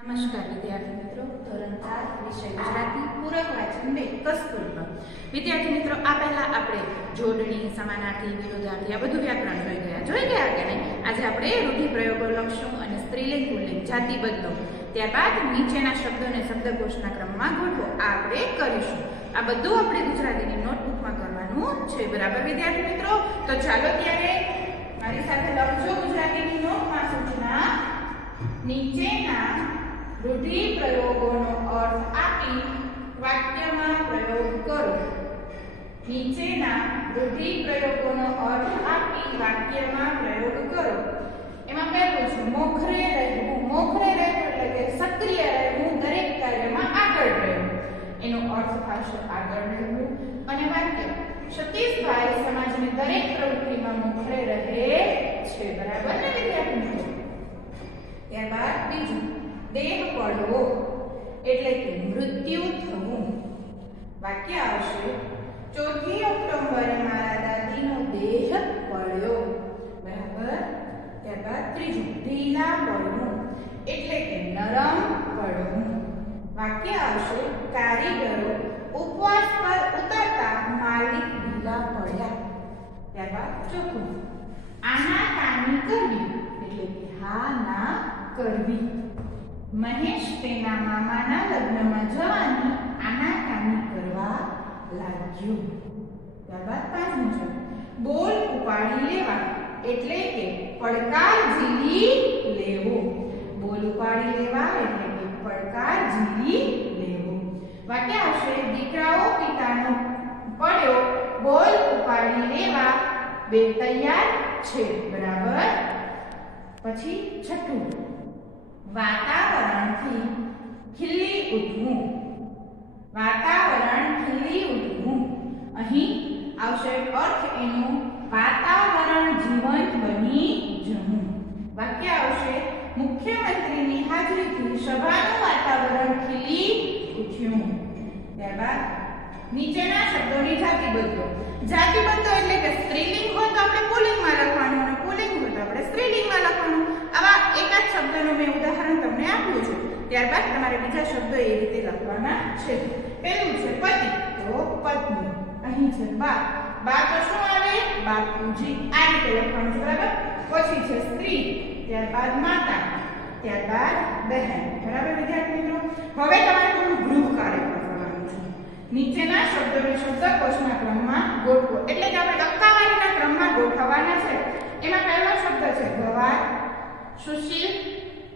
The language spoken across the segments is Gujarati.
નમસ્કાર વિદ્યાર્થી મિત્રો, ધોરણ 4 વિષય ગુજરાતી પૂરક વાંચન 2 કસ્તુરબા. વિદ્યાર્થી મિત્રો, આ પહેલા આપણે જોડણી, સમાનાર્થી, વિરોધાર્થી આ બધું વ્યાકરણ જોઈ ગયા કે નહીં? આજે આપણે રૂઢિપ્રયોગો લખશું અને સ્ત્રીલિંગ, પુલ્લિંગ, જાતિ બદલો, ત્યારબાદ નીચેના શબ્દોને શબ્દકોશના ક્રમમાં ગોઠવો આ આપણે કરીશું. આ બધું આપણે ગુજરાતીની નોટબુકમાં કરવાનું છે, બરાબર વિદ્યાર્થી મિત્રો? તો ચાલો ત્યારે મારી સાથે લખજો ગુજરાતીની નોટમાં સૂચના. નીચેના રૂઢિપ્રયોગોનો અર્થ આપી વાક્યમાં પ્રયોગ કરો. નીચેના રૂઢિપ્રયોગોનો અર્થ આપી વાક્યમાં પ્રયોગ કરો. એમાં પહેલું છે મોખરે રહેવું. મોખરે રહેવું એટલે કે સક્રિય રહેવું, દરેક કાર્યમાં આગળ રહેવું. એનો અર્થ થશે આગળ રહેવું. અને વાક્ય સતીશભાઈ સમાજની દરેક પ્રવૃત્તિમાં મોખરે રહે છે, બરાબર ને વિદ્યાર્થી મિત્રો? ત્યારબાદ બીજું દેહ પડવો એટલે કે મૃત્યુ થવું. વાક્ય આવશે 4મી ઓક્ટોબરે મારા દાદીનો દેહ પડ્યો, બરાબર? ત્યારબાદ ત્રીજું ઢીલા પડવું એટલે કે નરમ પડવું. વાક્ય આવશે કારીગરો ઉપવાસ પર ઉતરતા માલિક ઢીલા પડ્યા. ત્યારબાદ ચોથું આનાકાની કરવી એટલે કે હા ના કરવી. મહેશ તેના મામાના લગ્નમાં જવાની આનાકાની કરવા લાગ્યો. ત્યારબાદ પાંચમું છે બોલ ઉપાડી લેવા એટલે કે પડકાર ઝીલી લેવો. બોલ ઉપાડી લેવા એટલે કે પડકાર ઝીલી લેવો. વાક્ય આવશે દીકરાઓ પિતાનો પડ્યો બોલ ઉપાડી લેવા બે તૈયાર છે, બરાબર? પછી છઠ્ઠું વાતાવરણથી ખીલી ઉઠવું. વાતાવરણ ખીલી ઉઠવું. અહીં આવશે અર્થ એનો વાતાવરણ જીવંત બની જવું. વાક્ય આવશે મુખ્યમંત્રીની હાજરીથી સભાનું વાતાવરણ ખીલી ઉઠ્યું. ત્યારબાદ નીચેના શબ્દોની જાતિ બદલો. જાતિ બદલો એટલે કે સ્ત્રીલિંગ હોય તો આપણે પુલ્લિંગમાં લખવાનું અને પુલ્લિંગ હોય તો આપણે સ્ત્રીલિંગમાં લખવાનું. આવા એકાદ શબ્દનું મેં ઉદાહરણ તમને આપ્યું છે. ત્યારબાદ તમારે બીજા શબ્દો એ રીતે લખવાના છે. પહેલું છે પતિ તો પત્ની. અહીં છે બા. બા તો શું આવે? બાપુજી. આ રીતે લખવાનું છે, બરાબર? પછી છે સ્ત્રી, ત્યારબાદ માતા, ત્યારબાદ બહેન, બરાબર વિદ્યાર્થી મિત્રો? હવે તમારે થોડું ગૃહ કાર્ય કરવાનું છે. નીચેના શબ્દોને શબ્દકોશના ક્રમમાં ગોઠવો. એટલે કે આપણે ટકાવારીના ક્રમમાં ગોઠવવાના છે. એમાં પહેલો શબ્દ છે ગવાર, સુશીલ,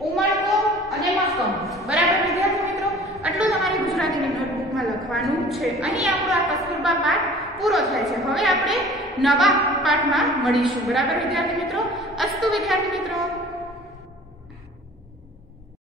ઉમળકો અને મક્કમ, બરાબર વિદ્યાર્થી મિત્રો? આટલું તમારી ગુજરાતીની નોટબુકમાં લખવાનું છે. અહીં આપણો આ કસ્તુરબા પાઠ પૂરો થાય છે. હવે આપણે નવા પાઠમાં મળીશું, બરાબર વિદ્યાર્થી મિત્રો? અસ્તુ વિદ્યાર્થી મિત્રો.